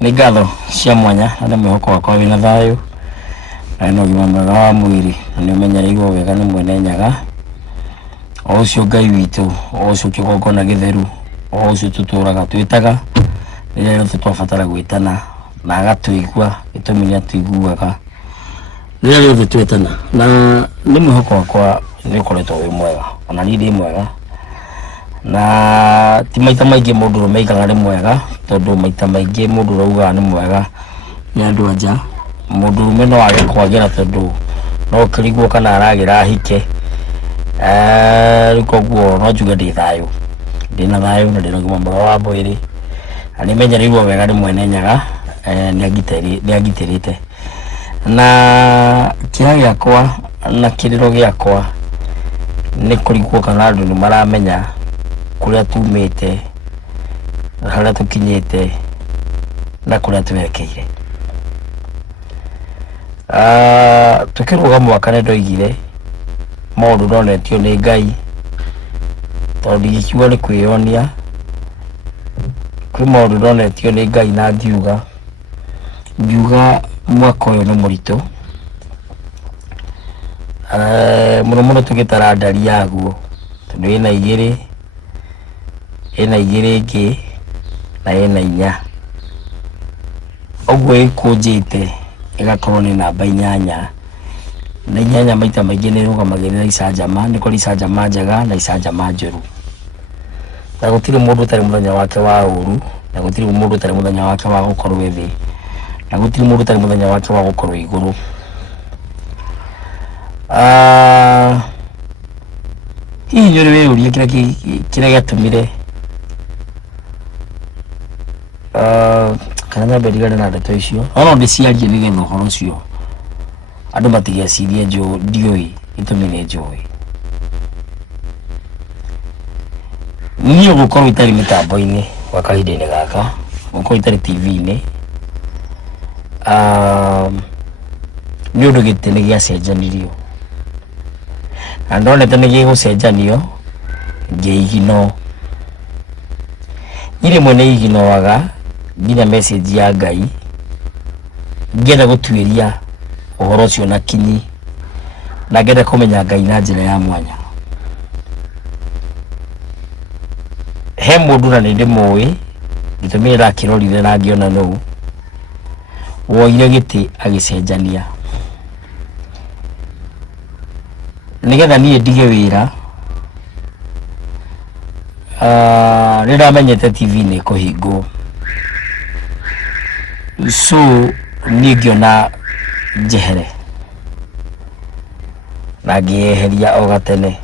Nĩ ngatho cia mwanya na mwĩhoko wakwa wĩna thayũ na no ũgima mwega wa mwĩrĩ na nĩ ũmenyereirwo wega nĩ Mwene Nyaga o ũcio Ngai witũ o ũcio kĩgongona gĩtheru o ũcio tũtũraga twĩtaga rĩrĩa tũbatara gwĩtana na agatũigua gĩtũmi nĩ atũiguaga rĩrĩa rĩothe twĩtana na nĩ mwĩhoko wakwa nĩ ũkoretwo wĩ mwega ona niĩ ndĩ mwega na ti maita maingĩ mũndũ ũmeikaga nĩ mwega tondũ maita maingĩ mũndũ ũrauga nĩ mwega nĩ andũ anja mũndũ ũrume no age kwagĩra tondũ no kĩrigwo kana aragĩra ahike rĩu koguo no njuge ndĩ thayũ ndĩna thayũ na ndĩna ũgima mwega wa mwĩrĩ na nĩ menyereirwo wega nĩ Mwene Nyaga nĩ agitĩrĩte na kĩrĩa gĩakwa na kĩrĩro gĩakwa nĩ kũrigwo kana andũ nĩ maramenya kũrĩa tumĩte na harĩa tũkinyĩte na kũrĩa twerekeire. Tukĩrũga mwaka nĩ ndoigire maũndũ ndonetio nĩ Ngai tondũ ndikiuga nĩ kwĩyonia kwĩ maũndũ ndonetio nĩ Ngai na ngiuga mwaka ũyũ nĩ mũritũ mũno mũno tũgĩtara ndari yaguo tondũ ĩna igĩrĩ ĩngĩ na ĩna inya ũguo ĩkũnjĩte ĩgakorwo nĩ namba inyanya na inyanya maita maingĩ nĩ ĩrũgamagĩrĩra icanjama nĩ kũrĩ icanjama njega na icanjama njũru na gũtirĩ mũndũ ũtarĩ mũthenya wake wa ũru na gũtirĩ mũndũ ũtarĩ mũthenya wake wa gũkorwo thĩ na gũtirĩ mũndũ ũtarĩ mũthenya wake wa gũkorwo igũrũ. Hihi nĩ ũrĩ wĩyũria kĩrĩa gĩatũmire kana nyambe ndigane na ndeto icio no ndĩciarie nĩgetha ũhoro ũcio andũ matigecirie ndiũĩ gĩtũmi nĩ njũĩ. Niĩ gũkorwo itarĩ mĩtambo-inĩ gwa kahinda-inĩ gaka gũkorwo itarĩ TV-inĩ nĩ ũndũ gĩtĩ nĩ gĩacenjanirio na ndonete nĩ gĩgũcenjanio ngĩigino niĩ rĩmwe nĩ iginoaga nginya message ya Ngai ngĩenda gũtuĩria ũhoro ũcio na kinyi na ngĩenda kũmenya Ngai na njĩra ya mwanya. He mũndũ na nĩ ndĩmũĩ gĩtũmi ndakĩrorire na ngĩona nũũ woire gĩtĩ agĩcenjania nĩgetha niĩ ndige wĩra nĩndamenyete TV nĩ kũhingwo so niĩ ngĩona njehere na ngĩeheria o gatene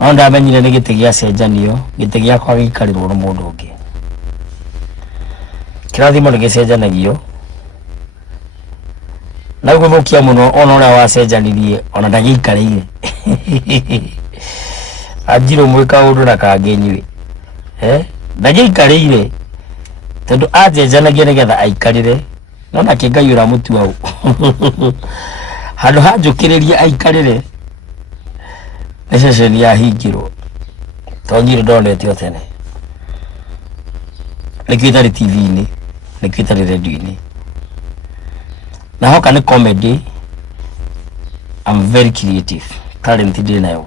no ndamenyire nĩ gĩtĩ gĩacenjanio gĩtĩ gĩakwa gĩikarĩrwo nĩ mũndũ ũngĩ kĩrathimo nĩ gĩcenjanagio na gũthũkia mũno ona ũrĩa wacenjanirie ona ndagĩikarĩire anjirũ mwĩka ũndũ na kangĩnyuĩ ndagĩikarĩire tondũ anjenjanagia nĩgetha aikarĩre no nake Ngai ũramũtua ũ handũ hanjũkĩrĩria aikarĩre nĩ ceceni yahingirwo tondũ niĩ ndonetio tene nĩkĩo itarĩ TV-inĩ nĩkĩo itarĩ radio-inĩ na hoka nĩ comedy. I'm very creative talent ndĩ nayo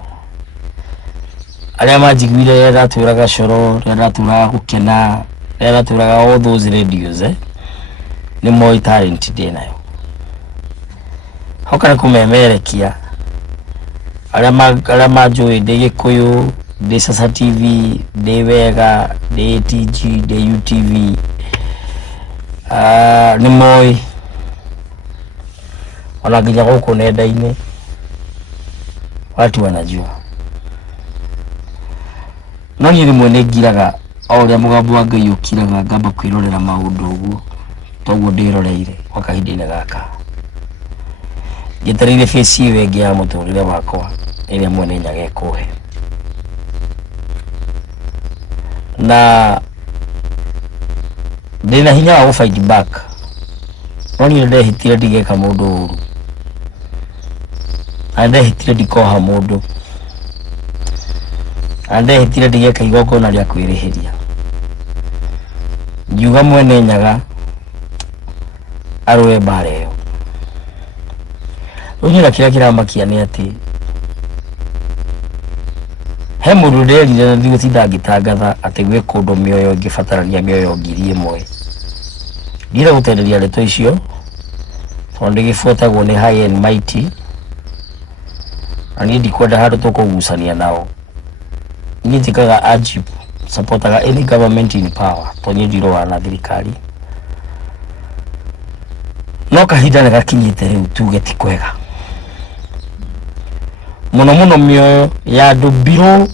arĩa manjiguire rĩrĩa ndatũraga coro rĩrĩa ndatũraga gũkena rĩrĩa ndatũraga all those radios nĩ moĩ talent ndĩ nayo hoka nĩ kũmemerekia arĩa manjũĩ ndĩ Gĩkũyũ ndĩ Sasa TV ndĩ Wega ndĩ TG ndĩ UTV nĩ moĩ ona nginya gũkũ nenda-inĩ watu wanajua no niĩ rĩmwe nĩ ngiraga o ũrĩa mũgambo wa Ngai ũkiraga ngamba kwĩrorera maũndũ ũguo toguo ndĩroreire kwa kahinda-inĩ gaka njetereire face ĩyo ĩngĩ ya mũtũrĩre wakwa ĩrĩa Mwene Nyaga ekũhe na ndĩna hinya wa fight back no niĩ ndehĩtire ndigeka mũndũ ũru na ndehĩtire ndikoha mũndũ na ndehĩtire ndigeka igongona rĩa kwĩrĩhĩria ngiuga mwene Nyaga arwe bareo unyira kira makia ni ati he mundu nderire na thigo tindagitangatha ati gwe kundu mioyo ngibatarania mioyo ngiri imwe ndire gutenderia leto icio tondu gifuatagwo ni high and mighty ani ndikwenda handu tukugusania nao ni tikaga ajib supportaga any government in power tonye ndiro wana thirikari no kahinda na gakinyite riu tuge ti kwega muno mioyo ya andu below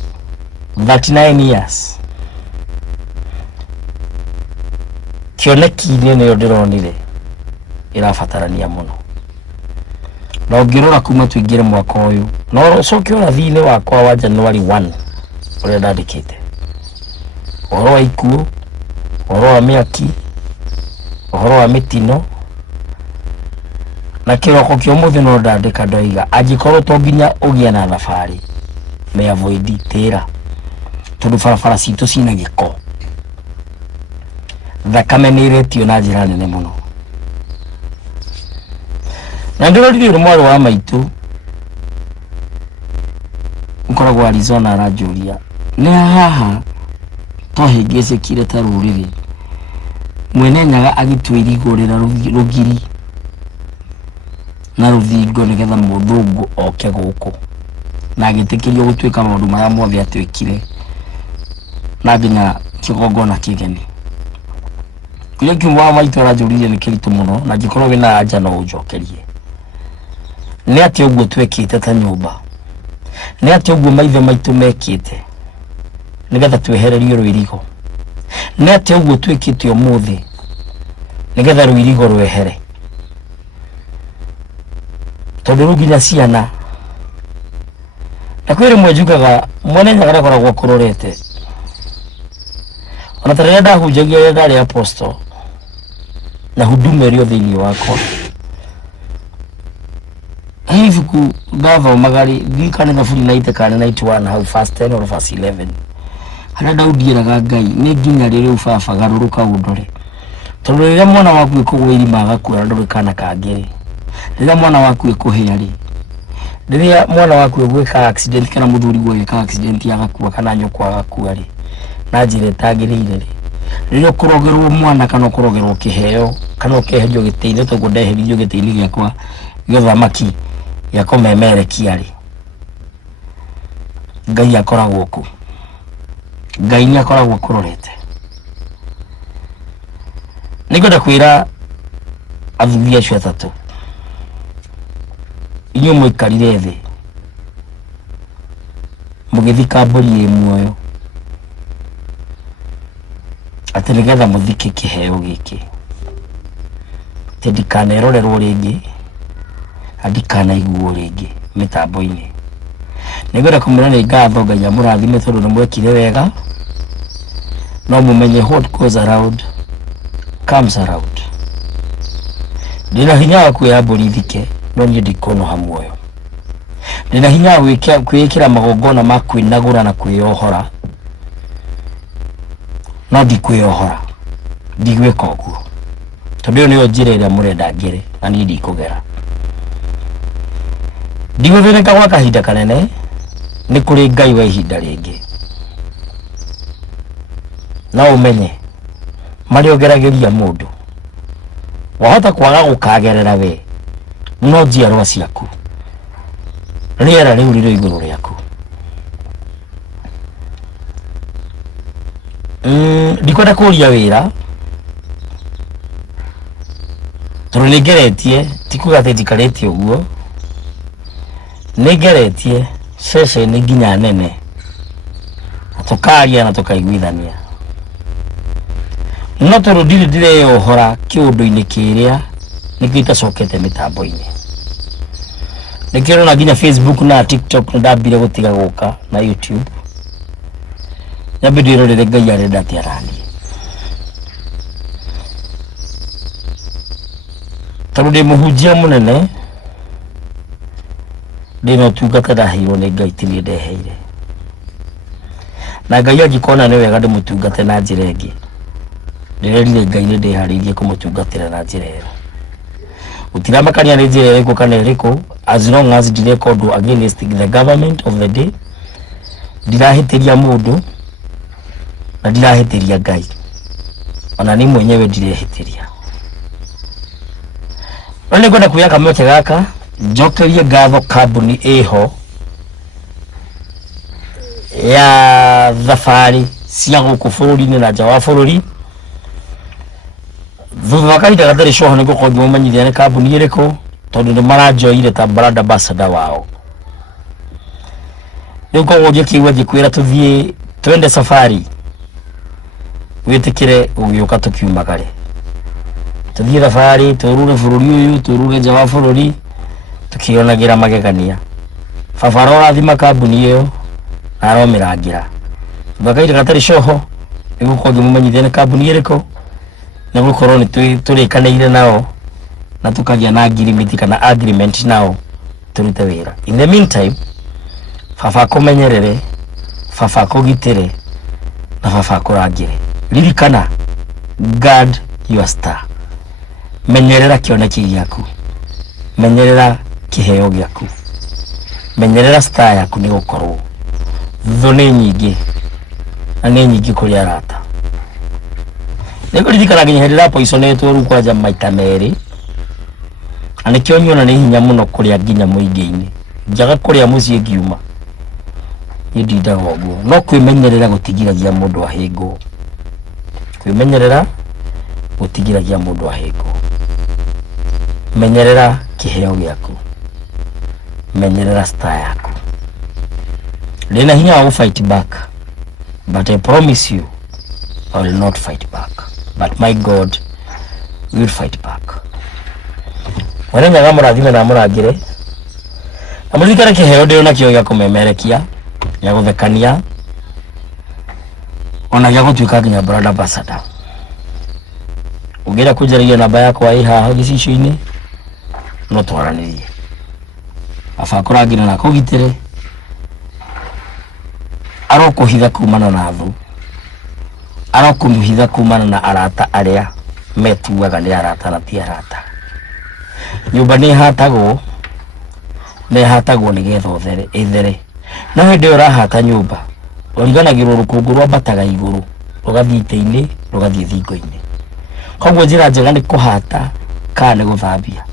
39 years kioneki-inĩ nĩyo ndĩronire ĩrabatarania mũno na ũngĩrora kuma tũingĩre mwaka ũyũ no ũcoke ũrathi-inĩ wakwa wa January 1 ũrĩa ndandĩkĩte ũhoro wa ikuũ ũhoro wa mĩaki ũhoro wa mĩtino na kĩroko kĩa ũmũthĩ no ndandĩka ndoiga angĩkorwo to nginya ũgĩe na thabarĩ me avoid tĩra tondũ barabara citũ cina gĩko thakame nĩ iretio na njĩra nene mũno na ndĩrorire mwarĩ wa maitũ ũkoragwo Arizona aranjũria nĩ haha twahĩngĩcĩkire ta rũrĩrĩ mwene Nyaga agĩtwĩrigũrĩra rũgiri na rũthingo nĩgetha mũthũngũ oke gũkũ na agĩtĩkĩrio gũtuĩka maũndũ marĩa mothe atwĩkire na nginya kĩgongona kĩgeni kĩrĩa kiuga maitũ aranjũririe nĩ kĩritũ mũno na ngĩkorwo wĩna anja no ũnjokerie nĩ atĩ ũguo twekĩte ta nyũmba nĩ atĩ ũguo maithe maitũ mekĩte nĩgetha twehererio rũirigo nĩ atĩ ũguo twĩkĩte ũmũthĩ nĩgetha rũirigo rwehere tondu ruginya ciana na kwĩrĩ mwe njugaga mwene Nyaga ndakoragwo kũrorete ona tarĩrĩa ndahunjagia rĩrĩa ndarĩ apostle na huduma ĩrĩ thĩinĩ wakwa ibuku ndathomaga thikane na buri 90 kana 91 hau verse 10 or verse 11 harĩa Daudi eraga Ngai nĩ nginya rĩrĩ baba garũrũka ũndore tondu rĩrĩa mwana waku ĩkũgwa irima agakua ndũrĩ kana kangĩ rĩrĩa mwana waku ĩkũhĩa rĩ rĩrĩa mwana waku gwĩka accident kana mũthuri gwĩka accident agakua kana nyoko agakua rĩ na njĩra ĩtagĩrĩire rĩ rĩrĩa ũkũrogerwo mwana kana ũkũrogerwo kĩheo kana ũkeherio gĩtĩ-inĩ toguo ndeheririo gĩtĩ-inĩ gĩakwa gĩa ũthamaki gĩa kũmemerekia rĩ Ngai akoragwo ku Ngai nĩ akoragwo kũrorete nĩngwenda kwĩra athuri acio atatũ inyuĩ mũikarire thĩ mũgĩthika mbũri ĩ muoyo atĩ nĩgetha mũthike kĩheo gĩkĩ atĩ ndikanerorerwo rĩngĩ ndikanaiguo rĩngĩ mĩtambo-inĩ nĩngwenda kũmwĩra nĩ ngatho Ngai amũrathime tondũ nĩ mwekire wega no mũmenye what goes around comes around ndĩna hinya wa kuoya mbũri thike no niĩ ndikũnoha muoyo ndĩna hinya wa kwĩĩkĩra magongona ma kwĩnagũra na kwĩyohora no ndikwĩyohora ndigwĩka ũguo tondũ ĩyo nĩyo njĩra ĩrĩa mũrenda ngere na niĩ ndikũgera ndigũthĩnĩka gwa kahinda kanene nĩ kũrĩ Ngai wa ihinda rĩngĩ no ũmenye marĩa ũgeragĩria mũndũ wahota kwaga gũkagerera we no njiarwa ciaku rĩera rĩu rĩrĩ igũrũ rĩaku ndikwenda kũria wĩra tondũ nĩngeretie ti kuga atĩ ndikarĩte ũguo nĩngeretie ceceni nginya nene tũkaria na tũkaiguithania no tondũ ndirĩ ndĩreyohora kĩũndũ-inĩ kĩrĩa nĩkĩo itacokete mĩtambo-inĩ nĩkĩo na nginya Facebook na TikTok ndambire gũtiga gũka na YouTube nyambe ndĩrorere Ngai arenda atĩa aranie tondũ ndĩ mũhunjia mũnene ndĩna ũtungata ndaheirwo nĩ Ngai ti niĩ ndeheire na Ngai angĩkona nĩ wega ndĩmũtungate na njĩra ĩngĩ ndirerire Ngai ni ndihariirie kumutungatira na njira iyo utiramakania ni njira iriko kana iriko as long as direka undu against the government of the day ndirahitiria mundu na ndirahitiria Ngai ona ni mwenyewe ndirehitiria Ole kwenda kuya kamote gaka njokerie ngatho kambuni iho ya thafari cia guku bururi-ini na nja wa bururi thutha kahinda gatari coho ni gukorwo ngimumanyithia ni kambuni iriku tondu ni maranjoire ta brand ambassador wao riu koguo ngikiigua ngikwira tuthie twende safari witikire ugiuka tukiumagare tuthie safari turure bururi uyu turure nja wa bururi tukionagira magegania fafaro rathima kambuni iyo aromirangira bakaire gatari coho nigukorwo ngimumanyithia ni kambuni iriku na gukorwo ni turikaneire nao na tukagia na agreement nao turute wira. In the meantime fafa kumenyerere fafa kugitire na fafa kurangire ririkana guard your star menyerera kioneki giaku menyerera kiheo giaku menyerera star yaku ni gukorwo thoni nyingi na ni nyingi kuri arata niko ririkana nginya hindira poisonetwo ru kwanja maita meri ani kionyona ni hinya muno kuria nginya muingi-ini njaga kuria mucie ngiuma yidida gogo no kwimenyerera gutigiragia mundu ahingo kwimenyerera gutigiragia mundu ahingo menyerera kiheo giaku menyerera star yaku lena hinya wa fight back but I promise you I will not fight back but my God will fight back wale nyaga murathime na murangire amurikana kiheo ndio nakio gya kumemerekia ya guthekania ona gya gutuika nginya brand ambassador ugira kujariria namba yakwa iha gicicio-ini no twaranirie afa kurangira na kugitire arokuhitha kumana na thu arokumuhitha kumana na arata aria metuaga ni arata na ti arata nyumba ni hatagwo nigetha ithere no hindi urahata nyumba uriganagirwo rukungu rwambataga iguru rugathie ite-ini rugathie thingo-ini koguo njira njega ni kuhata kana ni guthambia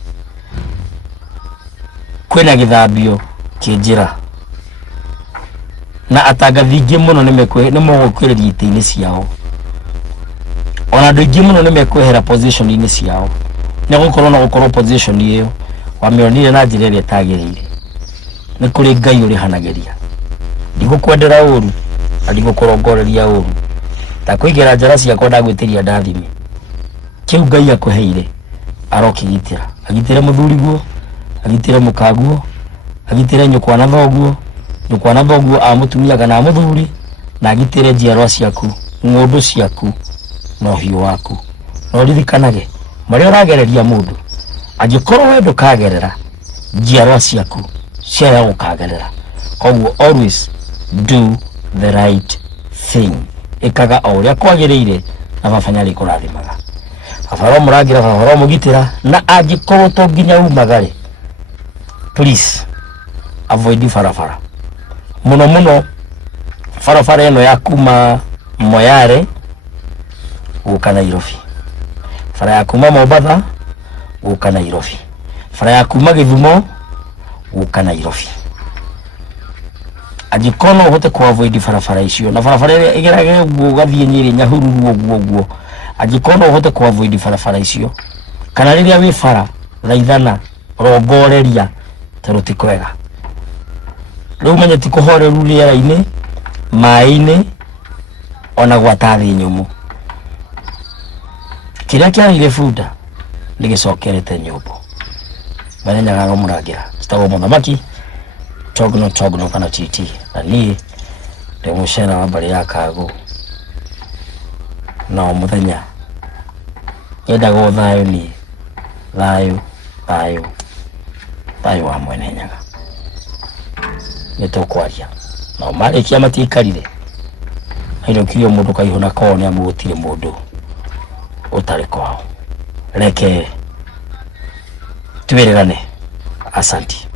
kwina githambio kinjira na atangathingi muno ni mogukwireria ite-ini ciao ona andu aingi muno ni mekwehera position-ini ciao ni gukorwo na gukorwo position iyo wamionire na njira iria itagirire ni kuri Ngai urihanagiria ndigukwendera uru ndigukurongoreria uru ta kuigira njara ciakwa ndagwitiria ndathime kiu Ngai akuheire arokigitira agitire muthuriguo agitire mukaguo agitire nyukwa na thoguo amutumia kana muthuri na agitire njiarwa ciaku ng'ondu ciaku no hiu waku no ririkanage maria uragereria mundu angikorwo we ndukagerera njiarwa ciaku ciaya gukagerera koguo always do the right thing ikaga o uria kwagiriire na bafanya ri kurathimaga afaro murangira afaro mugitira na angikorwo to nginya umagare please avoid farafara muno farafara eno ya kuma Moyale guka Nairobi fara ya kuma Mombasa guka Nairobi fara ya kuma Githumo guka Nairobi ajikono hote ku avoid farafara icio na farafara igerage gugathie Nyeri Nyahururu guo ajikono hote ku avoid farafara icio kana riria wi fara thaithana rongoreria taruti kwega riu menye ti kuhoreru riera-ini mai-ini ona gwatathi nyumu kiria kiarire bunda nigicokerete nyumbu bale nyaga murangira citagwo Muthamaki Togno kana TT na nie ndi mucera wa mbari ya Kagu no muthenya yendaga thayo nie thayo wa mwene nyaga nitukwaria no marikia matikarire airokirio mundu kaihuna kone amugutire mundu utari kwao. Reke tubererane. Asante.